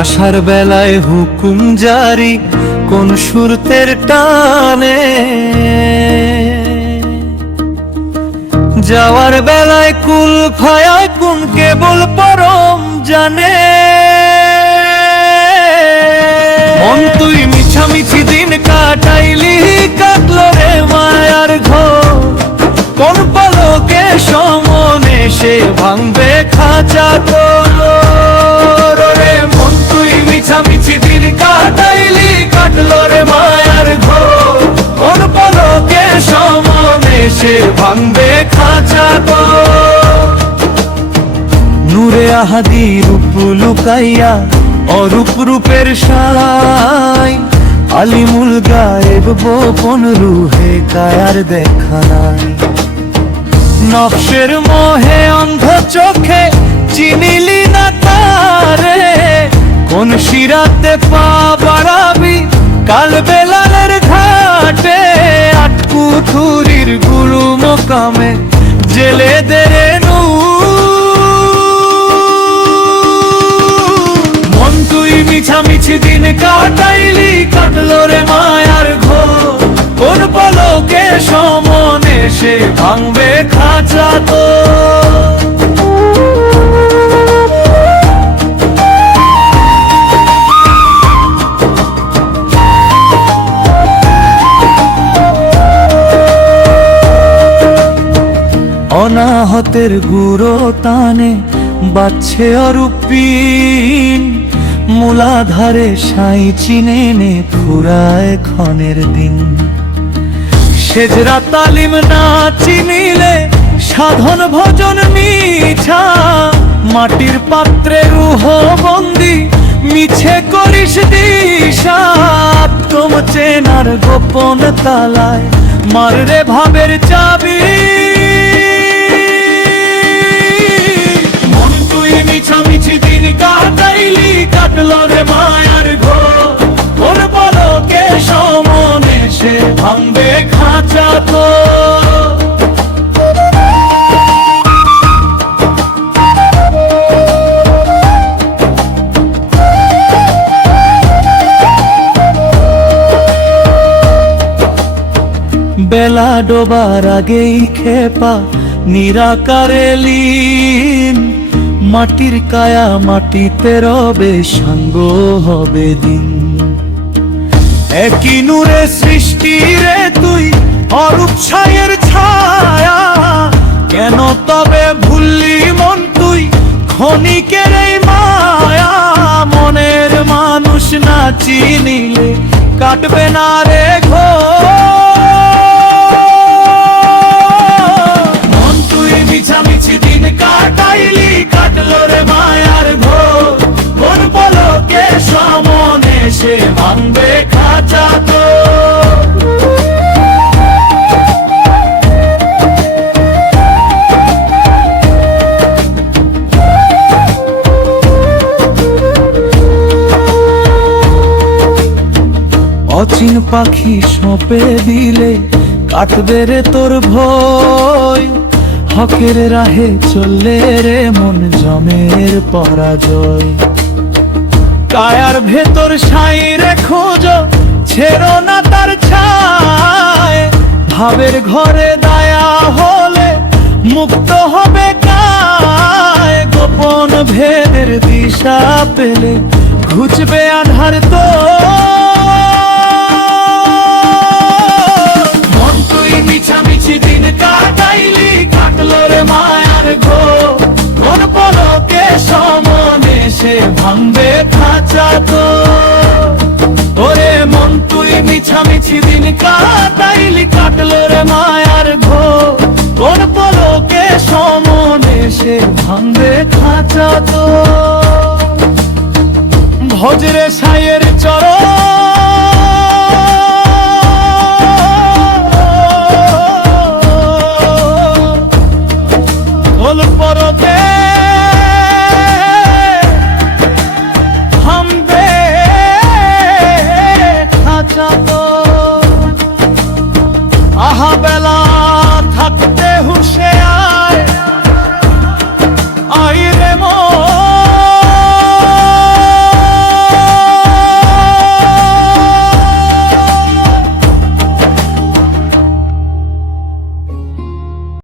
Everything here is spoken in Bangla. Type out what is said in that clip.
আসার বেলায় হুকুম জারি কোন সুরতের টানে, যাওয়ার বেলায় কুল ফায়ায় কোন কেবল পরম জানে। মন তুই মিছামিছি দিন কাটাইলি, কাটলো রে মায়ার ঘর, কোন পলকে সমনে সে ভাঙবে খাঁচা তোর। রে মন তুই মিছামিছি দিন কাটাইলি, কাটলো রে মায়ার ঘর, কোন পলকে সমনে সে ভাঙবে খাঁচা তোর। নূরে আহাদি রূপ লুকাইয়া অরূপ রূপের সাই, আলিমুল গায়েব গোপন রুহে কায়ার দেখা নাই। নকশের মোহে অন্ধ চোখে চিনিলি না তারে, কোন শিরাতে পা বাড়াবি কাল বেলালের ঘাটে। আটকু থুরির গুরু মোকামে জেলে দেরে নু, মন তুই মিছামিছি দিন কাটাইলি, কাটলো রে মায়ার ঘোর, কোন পলকে সমনে সে ভাঙবে খাঁচা তোর। অনাহতের গুরো টানে বাচ্ছে অরূপীন, মূলাধারে সাই চিনে নে ফুরায় ক্ষণের দিন। সেজরা তালিম না চিনিলে সাধন ভজন মিছা, মাটির পাত্রে রুহ বন্দি মিছে করিস দিশা। তোম চেনার গোপন তালায় মাররে ভাবের চাবি, মন তুই মিছামিছি দিন কাটাইলি, কাটলো রে মায়ার ঘোর, কোন পলকে সমনে সে ভাঙবে খাঁচা তোর। বেলা ডোবার আগেই খেপা নিরাকারে লীন, মাটির কায়া মাটিতে রবে সাঙ্গ হবে দিন। একই নূরে সৃষ্টি রে তুই অরূপ ছায়ের ছায়া, কেন তবে ভুললি মন তুই ক্ষণিকের এই মায়া। মনের মানুষ না চিনিলে কাটবে না রে ঘোর, মন তুই মিছামিছি দিন কাটাইলি, কাটলো রে মায়ার ঘোর, কোন পলকে সমনে সে ভাঙবে খাঁচা তোর। অচিন পাখি সঁপে দিলে কাটবে রে তোর ভয়, হকের রাহে চললে রে মন জমের পরাজয়। কায়ার ভেতর সাই রে খোঁজ ছেড়ো না তার ছায়, ভাবের ঘরে দায়া হলে মুক্ত হবে কায়। গোপন ভেদের দিশা পেলে ঘুচবে আধার তো, মন তুই মিছামিছি দিন কাটাইলি, কাটলো রে মায়ার ঘোর, কোন পলকে সমনে সে ভাঙবে খাঁচা তোর। ওরে মন তুই মিছামিছি দিন কাটাইলি, কাটলো রে মায়ার ঘোর, কোন পলকে সমনে সে ভাঙবে খাঁচা তোর। ভজরে সাইয়ের চরণ পরতে থামবে খাঁচা।